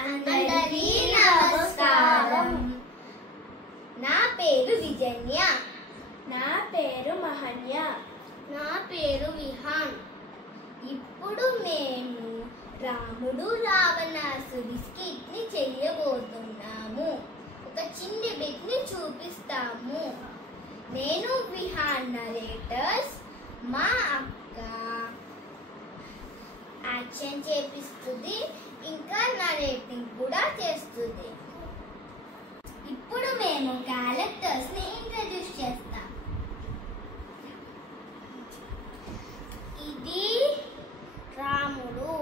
అందరికీ నమస్కారం. నా పేరు విజన్య. నా పేరు మహన్య. నా పేరు విహాన్. ఇప్పుడు మేము రాముడు రావణాసుడి స్కిట్ ని చేయబోతున్నాము. ఒక చిన్న బిట్ ని చూపిస్తాము. నేను విహాన్ నరేటర్స్, మా అక్క యాక్షన్ చేపిస్తుంది, ఇంకా నరేటింగ్ కూడా చేస్తుంది. ఇప్పుడు మేము క్యారెక్టర్స్ ని ఇంట్రడ్యూస్ చేస్తాం. ఇది రాముడు,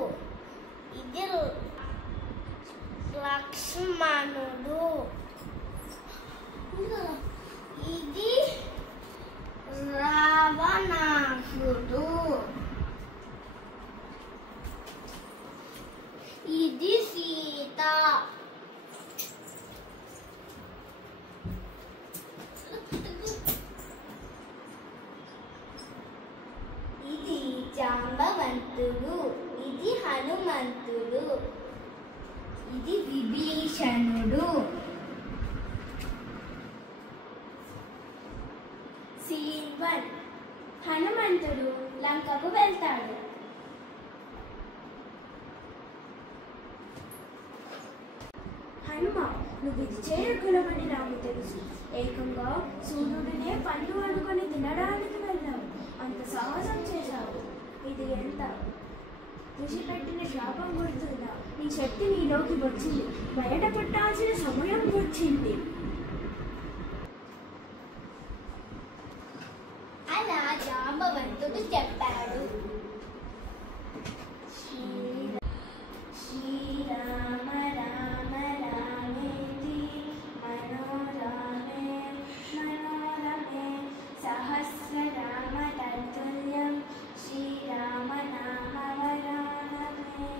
ఇది లక్ష్మణుడు, ఇది రావణాసుడు, ఇది సీత, ఇది జాంబవంతుడు, ఇది హనుమంతుడు, ఇది విభీషణుడు. సీన్ 1. హనుమంతుడు లంకకు వెళ్తాడు. హనుమ, నువ్వు ఇది చేయగలవని నాకు తెలుసు. ఏకంగా సూర్యుడినే పండు అనుకొని తినడానికి వెళ్ళావు. అంత సాహసం చేశావు. ఇది ఎంత విడిచిపెట్టిన శాపం గుర్తుందా? నీ శక్తి నీలోకి వచ్చింది. బయట పుట్టాల్సిన సమయం వచ్చింది. అలా జాంబవంతుడు చెప్పాడు. శ్రీరామ రామ రామేతి మనోరమే మనోరమే సహస్రనామ తత్తుల్యం శ్రీరామ నామ వరానమే.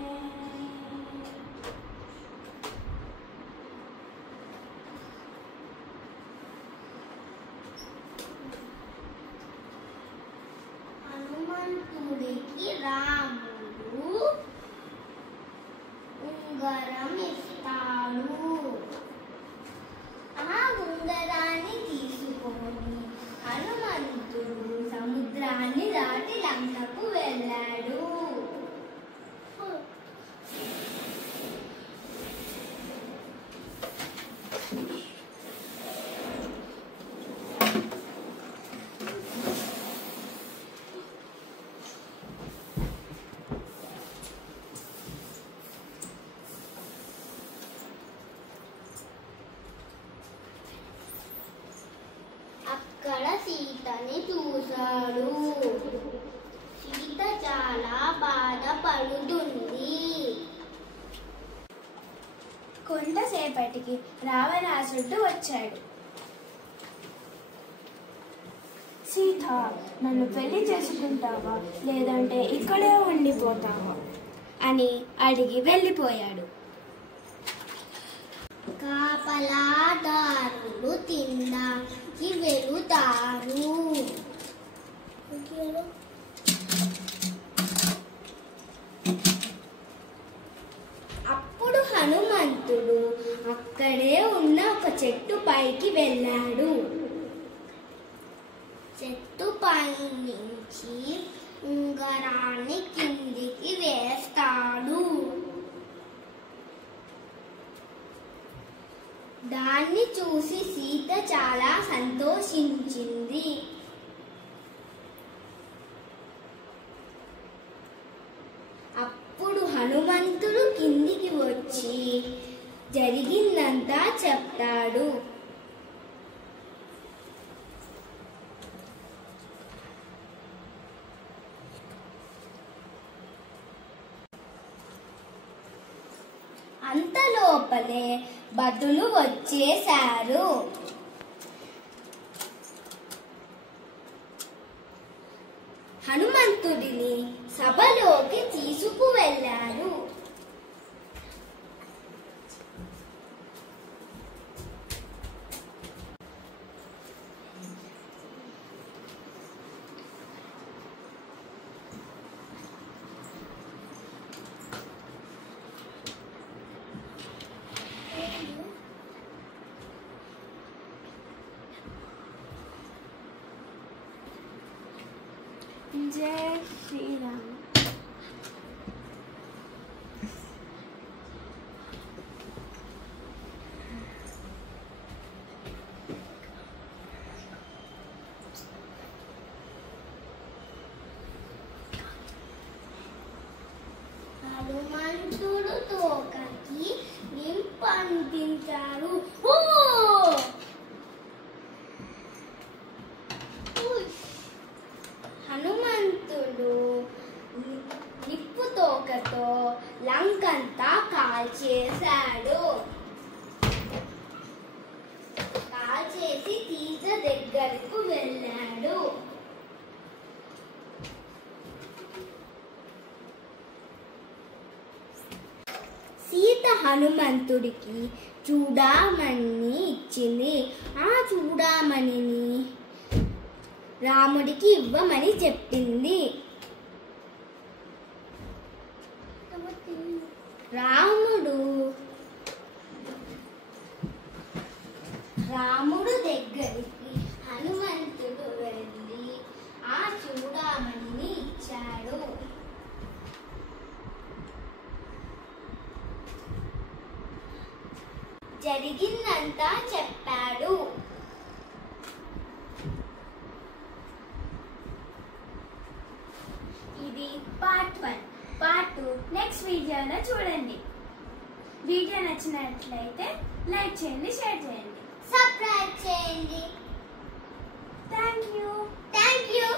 హనుమంతుడికి రాముడు ఉంగరం ఇస్తాడు. ఆ ఉంగరాన్ని తీసుకొని హనుమంతుడు సముద్రాన్ని దాటి లంకకు వెళ్ళాడు. అక్కడ సీతని చూశాడు. సీత చాలా బాధపడుతుంది. కొంతసేపటికి రావణాసురుడు వచ్చాడు. సీత, నన్ను పెళ్లి చేసుకుంటావా లేదంటే ఇక్కడే ఉండిపోతావా అని అడిగి వెళ్ళిపోయాడు. కాపలాదారులు తినడానికి వెళుతారు. అప్పుడు హనుమంతుడు అక్కడే ఉన్న ఒక చెట్టు పైకి వెళ్ళాడు. చెట్టు పై నుంచి ఉంగరాన్ని కిందికి వేస్తాడు. దాన్ని చూసి సీత చాలా సంతోషించింది. అప్పుడు హనుమంతుడు కిందికి వచ్చి జరిగిందంతా చెప్తాడు. అంతలోపలే భటులు వచ్చేశారు. హనుమంతుడిని సభలోకి తీసుకువెళ్ళారు. జై శ్రీరామ్. హనుమంతుడు తోకకి నింపందించారు. హనుమంతుడు నిప్పు తోకతో లంకంతా కాల్చేశాడు. కాల్చేసి సీత దగ్గరకు వెళ్ళాడు. సీత హనుమంతుడికి చూడామణిని ఇచ్చింది. ఆ చూడామణిని రాముడికి ఇవ్వమని చెప్పింది. రాముడు దగ్గరికి హనుమంతుడు వెళ్ళి ఆ చూడామణిని ఇచ్చాడు. జరిగిందంతా చెప్పాడు. ఇది పార్ట్ 1. పార్ట్ 2 నెక్స్ట్ వీడియోలో చూడండి. వీడియో నచ్చినట్లయితే లైక్ చేయండి, షేర్ చేయండి, సబ్స్క్రైబ్ చేయండి. Thank you. Thank you.